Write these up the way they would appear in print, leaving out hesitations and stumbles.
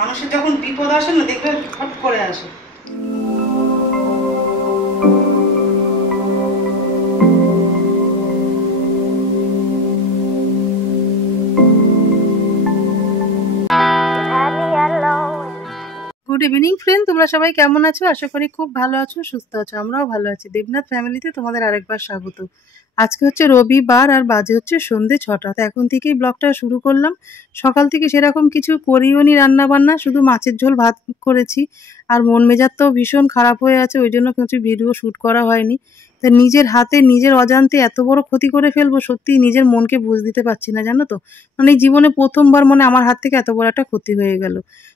মানুষের যখন বিপদ আসে না দেখবে ফট করে আসে। গুড ইভিনিং ফ্রেন্ড, তোমরা সবাই কেমন আছো? আশা করি খুব ভালো আছো, সুস্থ আছো। আমরাও ভালো আছি। দেবনাথ ফ্যামিলিতে তোমাদের আরেকবার স্বাগত। আজকে হচ্ছে রবিবার আর বাজে হচ্ছে সন্ধ্যে 6টা। তো এখন থেকেই ব্লগটা শুরু করলাম। সকাল থেকে সেরকম কিছু করিও নি রান্না বান্না, শুধু মাছের ঝোল ভাত করেছি। আর মন মেজাজ তো ভীষণ খারাপ হয়ে আছে, ওই জন্য কিছু ভিডিও শ্যুট করা হয়নি। তা নিজের হাতে নিজের অজান্তে এত বড় ক্ষতি করে ফেলবো, সত্যি নিজের মনকে বুঝ দিতে পারছি না, জানো তো। মানে জীবনে প্রথমবার মনে আমার হাত থেকে এত বড় একটা ক্ষতি হয়ে গেল।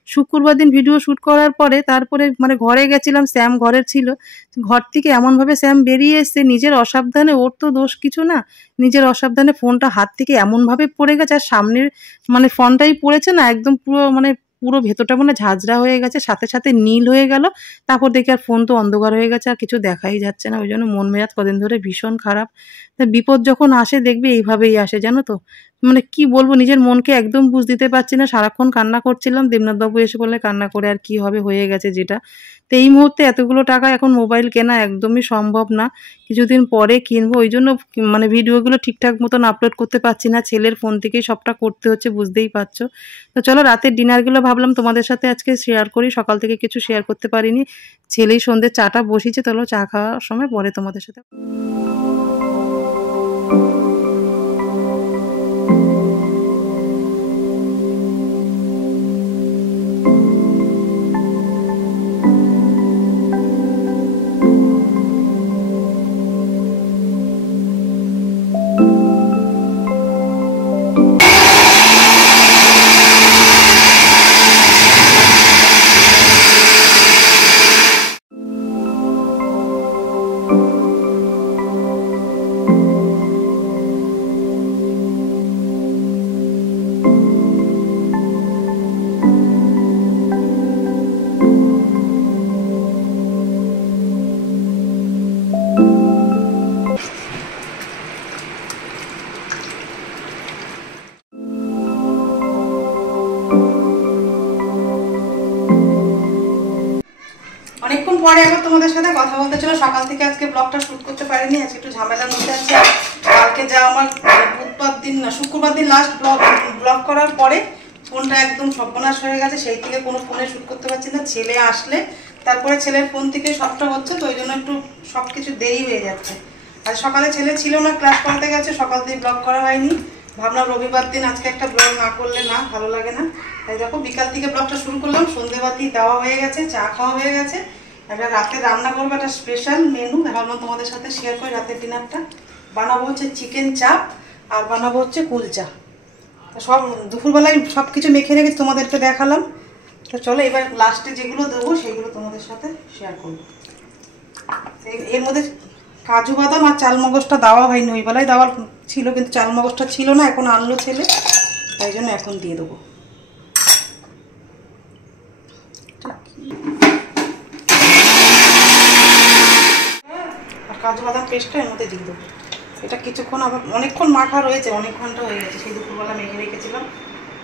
শুক্রবার দিন ভিডিও শ্যুট করার পরে তারপরে মানে ঘরে গেছিলাম, শ্যাম ঘরের ছিল। ঘর থেকে এমনভাবে শ্যাম বেরিয়ে এসছে, নিজের অসাবধানে, ওর তো দোষ কিছু না, নিজের অসাবধানে ফোনটা হাত থেকে এমনভাবে পড়ে গেছে। আর সামনের মানে ফোনটাই পড়েছে না, একদম পুরো ভেতরটা মানে ঝাঁঝরা হয়ে গেছে, সাথে সাথে নীল হয়ে গেল। তারপর দেখি আর ফোন তো অন্ধকার হয়ে গেছে, আর কিছু দেখাই যাচ্ছে না। ওই জন্য মন মেজাজ কদিন ধরে ভীষণ খারাপ। তা বিপদ যখন আসে দেখবে এইভাবেই আসে, জানো তো। মানে কি বলবো, নিজের মনকে একদম বুঝ দিতে পারছি না। সারাক্ষণ কান্না করছিলাম, দেবনাথবাবু এসে বললে কান্না করে আর কি হবে, হয়ে গেছে যেটা। তো এই মুহূর্তে এতগুলো টাকা এখন মোবাইল কেনা একদমই সম্ভব না, কিছুদিন পরে কিনবো। ওই জন্য মানে ভিডিওগুলো ঠিকঠাক মতন আপলোড করতে পারছি না, ছেলের ফোন থেকেই সবটা করতে হচ্ছে, বুঝতেই পারছো। তো চলো রাতের ডিনারগুলো ভাবলাম তোমাদের সাথে আজকে শেয়ার করি, সকাল থেকে কিছু শেয়ার করতে পারিনি। ছেলেই সন্ধ্যে চাটা বসিয়েছে, চলো চা খাওয়ার সময় পরে তোমাদের সাথে। অনেকক্ষণ পরে আবার তোমাদের সাথে কথা বলতে চলো। সকাল থেকে আজকে ব্লগটা শুট করতে পারিনি, আজকে একটু ঝামেলার মধ্যে আছি। কালকে যা আমার বুধবার দিন না শুক্রবার দিন লাস্ট ব্লগ করার পরে ফোনটা একদম সর্বনাশ হয়ে গেছে। সেই থেকে কোনো ফোনে শুট করতে পারছি না। ছেলে আসলে তারপরে ছেলের ফোন থেকে সবটা হচ্ছে, তো ওই জন্য একটু সব কিছু দেরি হয়ে যাচ্ছে। আর সকালে ছেলে ছিল না, ক্লাস করাতে গেছে, সকাল দিয়ে ব্লগ করা হয়নি। ভাবলাম রবিবার দিন আজকে একটা ব্লগ না করলে না ভালো লাগে না। তাই দেখো বিকাল থেকে ব্লগটা শুরু করলাম। সন্ধেবাতি দেওয়া হয়ে গেছে, চা খাওয়া হয়ে গেছে। একটা রাতে রান্না করবো, একটা স্পেশাল মেনু ভাবলাম তোমাদের সাথে শেয়ার করি। রাতের ডিনারটা বানাবো হচ্ছে চিকেন চাপ, আর বানাবো হচ্ছে কুলচা। সব দুপুরবেলায় সব কিছু মেখে রেখেছি, তোমাদেরকে দেখালাম। তো চলো এবার লাস্টে যেগুলো দেবো সেগুলো তোমাদের সাথে শেয়ার করবো। এর মধ্যে কাজু বাদাম আর চালমগজটা দেওয়া হয়নি, ওই বেলায় দেওয়ার ছিল কিন্তু চালমগজটা ছিল না, এখন আনলো ছেলে, তাই জন্য এখন দিয়ে দেবো। আর কাজু বাদাম পেস্টটা এর মধ্যে দিয়ে দেবো। এটা কিছুক্ষণ আবার অনেকক্ষণ মাখা রয়েছে, অনেক ঘন্টা হয়ে গেছে, সেই দুপুরবেলা মেখে রেখেছিলাম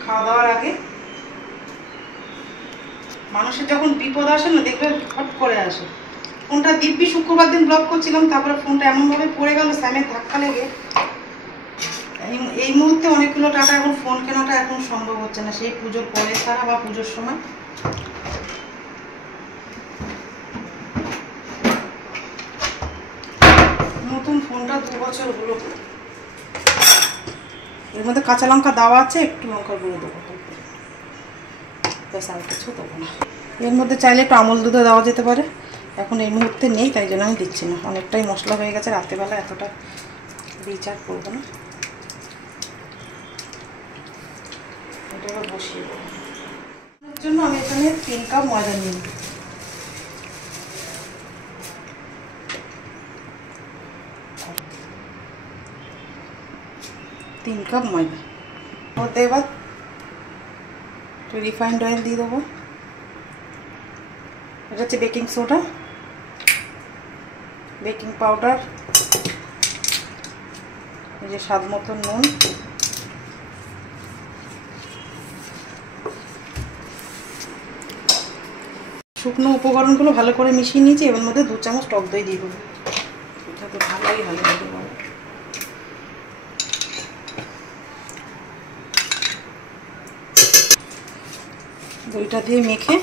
খাওয়া দাওয়ার আগে। মানুষের যখন বিপদ আসে না দেখবে ফট করে আসে। ফোনটা দিব্যি শুক্রবার দিন ব্লগ করছিলাম, তারপরে ফোনটা এমনভাবে পড়ে গেল স্যামের ধাক্কা লেগে। এই মুহূর্তে অনেকগুলো টাকা এখন ফোন কেনাটা এখন সম্ভব হচ্ছে না, সেই পুজোর পরে ছাড়া বা পুজোর সময়। নতুন ফোনটা 2 বছর হলো। এর মধ্যে কাঁচা লঙ্কা দেওয়া আছে, একটু লঙ্কা গুঁড়ো দেবো, ব্যাস আর কিছু দেবো না। এর মধ্যে চাইলে একটু আমল দুধও দেওয়া যেতে পারে, এখন এই মুহূর্তে নেই, তাই জন্য আমি দিচ্ছি না। অনেকটাই মশলা হয়ে গেছে, রাত্রেবেলা এতটা রিচার্জ করবো না। এটা এবার বসিয়ে দেবো। এর জন্য আমি এখানে 3 কাপ ময়দা নিয়ে নিই। তিন কাপ ময়দা, ওতে এবার রিফাইন্ড অয়েল দিয়ে দেবো। এটা হচ্ছে বেকিং সোডা, বেকিং পাউডার, এই যে স্বাদ মতো নুন, শুকনো উপকরণগুলো ভালো করে মিশিয়ে নিয়েছি। এর মধ্যে 2 চামচ টক দই দিয়ে দেবো। এটা তো ভালোই ভালো দিয়ে দেবো। দইটা দিয়ে মেখে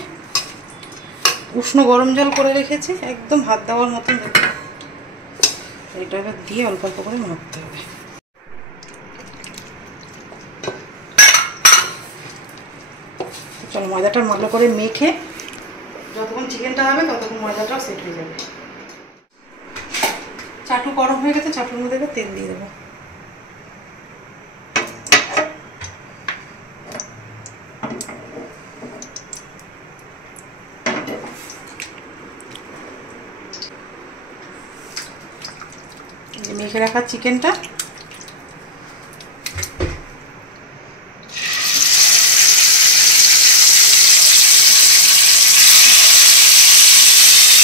উষ্ণ গরম জল করে রেখেছি, একদম হাত দেওয়ার মতন দেবো। এটা এবার দিয়ে অল্প অল্প করে মাখতে হবে। চলো ময়দাটা ভালো করে মেখে যতক্ষণ চিকেনটা হবে ততক্ষণ ময়দাটাও সেট হয়ে যাবে। চাটু গরম হয়ে গেছে, চাটুর মধ্যে তেল দিয়ে দেবো। মেখে রাখা চিকেনটা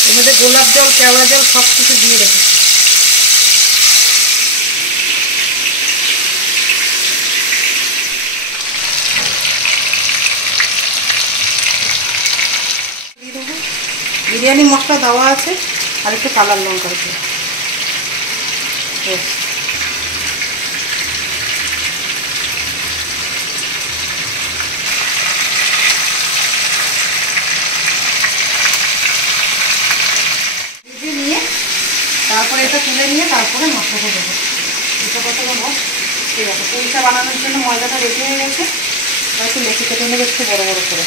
এর মধ্যে গোলাপ জল, কেওড়া জল সব কিছু দিয়ে দেবো। বিরিয়ানি মশলা দেওয়া আছে আর একটু কালার লঙ্কা দিয়ে নিয়ে তারপরে এটা তুলে নিয়ে তারপরে মশলাটা দেবো। এটা কত দেবো? ঠিক আছে, কুলচা বানানোর জন্য ময়দাটা রেডি হয়ে গেছে। এবার একটু লেচি কেটে নেবো একটু বড়ো বড়ো করে।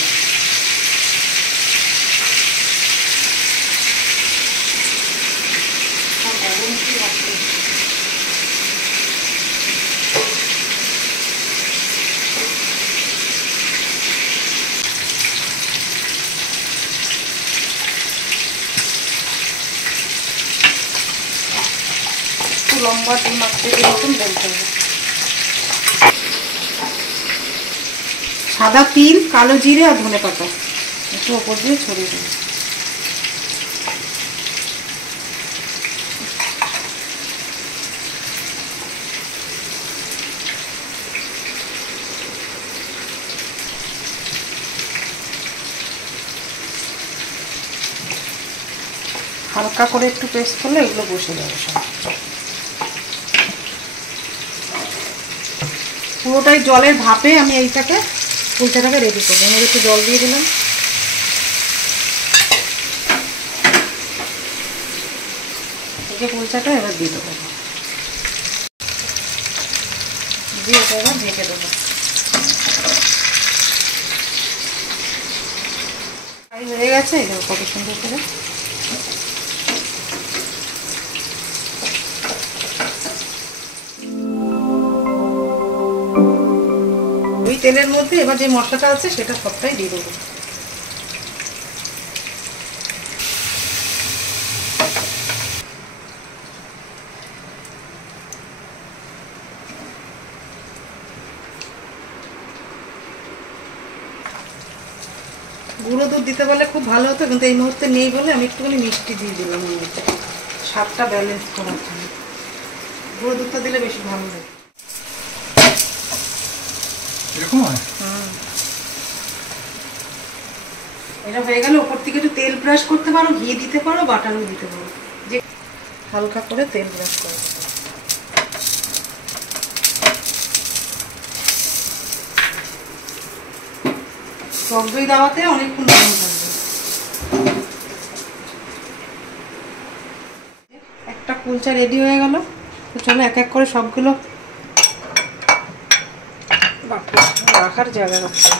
লম্বা ডিম আকৃতির মতন বেলতে হবে। সাদা তিল, কালো জিরে আর ধনে পাতা একটু ওপর দিয়ে ছড়িয়ে দেবো। হালকা করে একটু পেস্ট করলে এগুলো বসে যাবে সব। পুরোটাই জলের ভাপে আমি এইটাকে কুলচাটাকে রেডি করবো। আমি একটু জল দিয়ে দিলাম। এই যে কুলচাটা এবার দিয়ে দেবো, দিয়ে এটা এবার ঢেকে দেবো। হয়ে গেছে, এই দেখো কত সুন্দর করে। ওই তেলের মধ্যে এবার যে মশলাটা আছে সেটা সবটাই দিয়ে দেবো। গুঁড়ো দুধ দিতে পারলে খুব ভালো হতো, কিন্তু এই মুহূর্তে নেই বলে আমি একটুখানি মিষ্টি দিয়ে দিলাম ওর মধ্যে, স্বাদটা ব্যালেন্স করার জন্য। গুঁড়ো দুধটা দিলে বেশি ভালো লাগে। এরকম হয়? এটা হয়ে গেলে ওপর থেকে একটু তেল ব্রাশ করতে পারো, ঘি দিতে পারো, বাটারও দিতে পারো। যে হালকা করে তেল ব্রাশ করে দেবো। টক দই দেওয়াতে অনেকক্ষণ গরম থাকবে। একটা কুলচা রেডি হয়ে গেল। তো চলো এক এক করে সবগুলো রাখার জায়গা রাখতে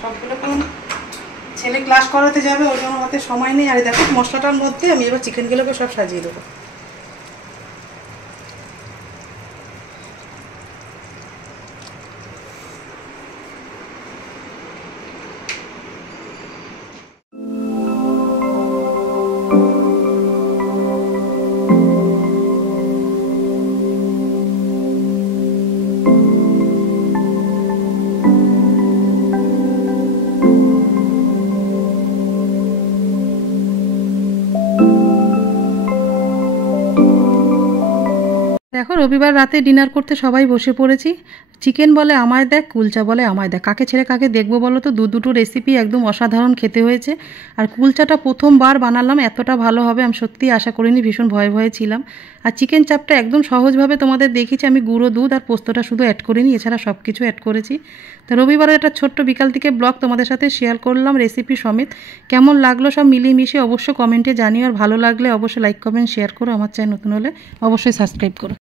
সবগুলো। কারণ ছেলে ক্লাস করাতে যাবে, ওর জন্য হাতে সময় নেই। আর দেখো মশলাটার মধ্যে আমি এবার চিকেনগুলোকে সব সাজিয়ে দেবো। দেখো রবিবার রাতে ডিনার করতে সবাই বসে পড়েছি। চিকেন বলে আমায় দেখ, কুলচা বলে আমায় দেখ, কাকে ছেড়ে কাকে দেখবো বলো তো। দুটো রেসিপি একদম অসাধারণ খেতে হয়েছে। আর কুলচাটা প্রথমবার বানালাম, এতটা ভালো হবে আমি সত্যিই আশা করিনি, ভীষণ ভয়ে ছিলাম। আর চিকেন চাপটা একদম সহজভাবে তোমাদের দেখিয়েছি, আমি গুঁড়ো দুধ আর পোস্তটা শুধু অ্যাড করিনি, এছাড়া সব কিছু অ্যাড করেছি। তো রবিবারের একটা ছোট্ট বিকাল থেকে ব্লগ তোমাদের সাথে শেয়ার করলাম রেসিপি সমেত। কেমন লাগলো সব মিলিয়ে মিশিয়ে অবশ্যই কমেন্টে জানিও, আর ভালো লাগলে অবশ্যই লাইক কমেন্ট শেয়ার করো। আমার চ্যানেল নতুন হলে অবশ্যই সাবস্ক্রাইব করো।